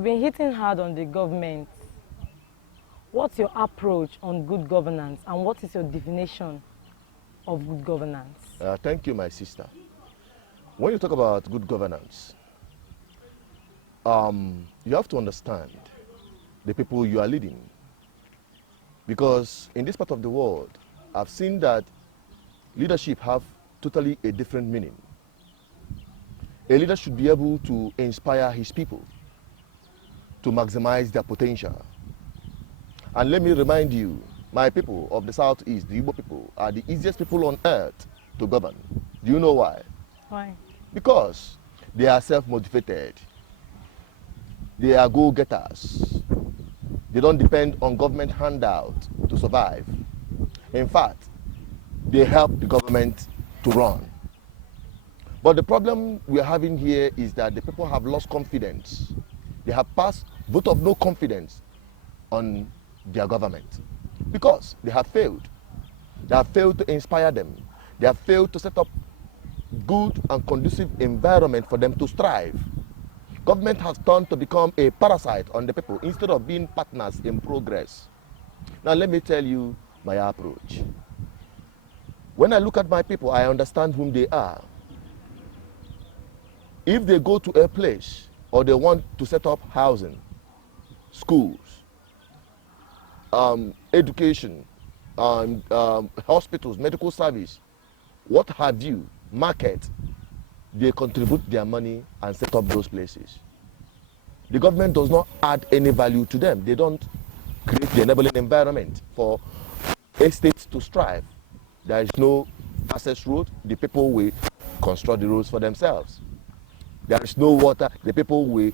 You've been hitting hard on the government. What's your approach on good governance, and what is your definition of good governance? Thank you, my sister. When you talk about good governance, you have to understand the people you are leading. Because in this part of the world, I've seen that leadership have totally a different meaning. A leader should be able to inspire his people to maximize their potential. And let me remind you, my people of the Southeast, the Igbo people, are the easiest people on earth to govern. Do you know why? Why? Because they are self-motivated. They are go-getters. They don't depend on government handout to survive. In fact, they help the government to run. But the problem we're having here is that the people have lost confidence. They have passed vote of no confidence on their government because they have failed. They have failed to inspire them. They have failed to set up good and conducive environment for them to strive. Government has turned to become a parasite on the people instead of being partners in progress. Now let me tell you my approach. When I look at my people, I understand whom they are. If they go to a place or they want to set up housing, schools, education, hospitals, medical service, what have you, market, they contribute their money and set up those places. The government does not add any value to them. They don't create the enabling environment for estates to strive. There is no access road. The people will construct the roads for themselves. There is no water. The people will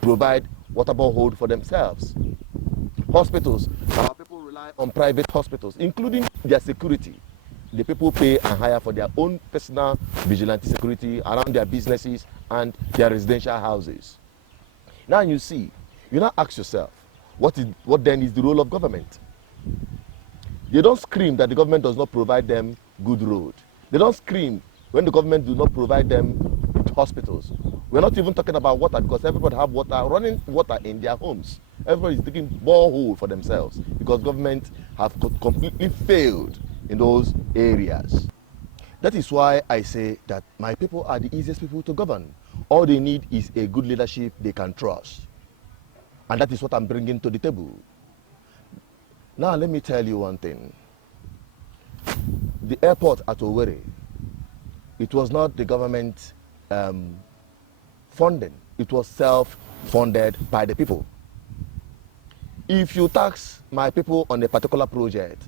provide water borehole for themselves. Hospitals, our people rely on private hospitals, including their security. The people pay and hire for their own personal vigilante security around their businesses and their residential houses. Now you see, you now ask yourself, what then is the role of government? They don't scream that the government does not provide them good road. They don't scream when the government do not provide them with hospitals. We're not even talking about water because everybody have water, running water in their homes. Everybody is digging borehole for themselves because government have completely failed in those areas. That is why I say that my people are the easiest people to govern. All they need is a good leadership they can trust. And that is what I'm bringing to the table. Now let me tell you one thing. The airport at Owerri, it was not the government funding. It was self-funded by the people. If you tax my people on a particular project,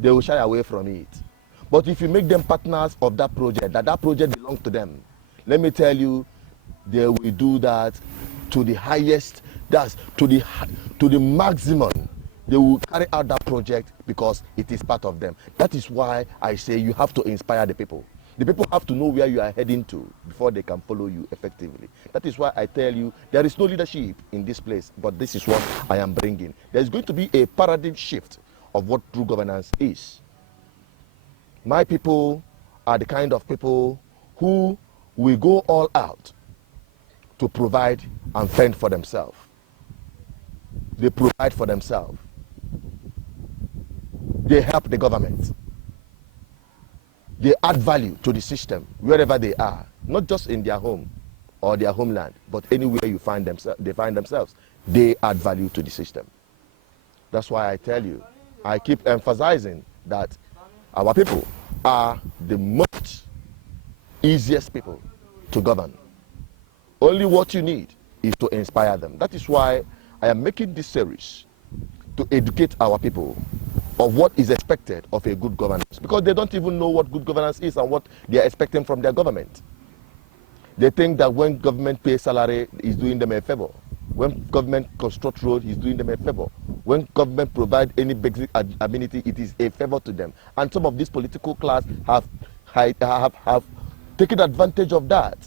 they will shy away from it. But if you make them partners of that project, that project belongs to them, let me tell you, they will do that to the highest, that's to the maximum. They will carry out that project because it is part of them. That is why I say you have to inspire the people. The people have to know where you are heading to before they can follow you effectively. That is why I tell you there is no leadership in this place, but this is what I am bringing. There is going to be a paradigm shift of what true governance is. My people are the kind of people who will go all out to provide and fend for themselves. They provide for themselves. They help the government. They add value to the system wherever they are, not just in their home or their homeland, but anywhere they find themselves, they add value to the system. That's why I tell you, I keep emphasizing that our people are the most easiest people to govern. Only what you need is to inspire them. That is why I am making this series to educate our people of what is expected of a good governance, because they don't even know what good governance is and what they are expecting from their government. They think that when government pays salary, is doing them a favor. When government construct road, is doing them a favor. When government provide any basic amenity, it is a favor to them. And some of this political class have taken advantage of that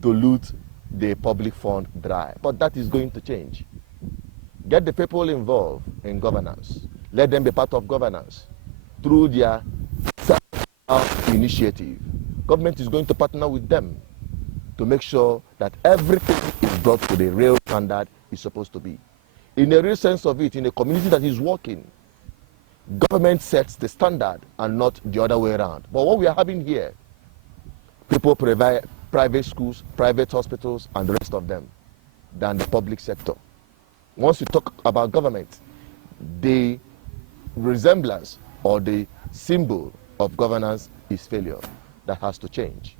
to loot the public fund dry. But that is going to change. Get the people involved in governance. Let them be part of governance through their self-initiative. Government is going to partner with them to make sure that everything is brought to the real standard it's supposed to be. In a real sense of it, in a community that is working, government sets the standard and not the other way around. But what we are having here, people provide private schools, private hospitals, and the rest of them than the public sector. Once you talk about government, the resemblance or the symbol of governance is failure. That has to change.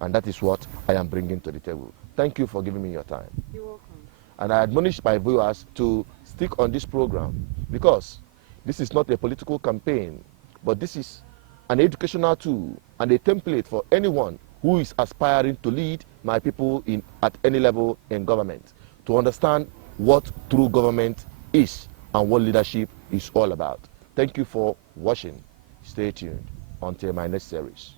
And that is what I am bringing to the table. Thank you for giving me your time. You're welcome. And I admonish my viewers to stick on this program, because this is not a political campaign, but this is an educational tool and a template for anyone who is aspiring to lead my people at any level in government, to understand what true government is and what leadership is all about. Thank you for watching. Stay tuned until my next series.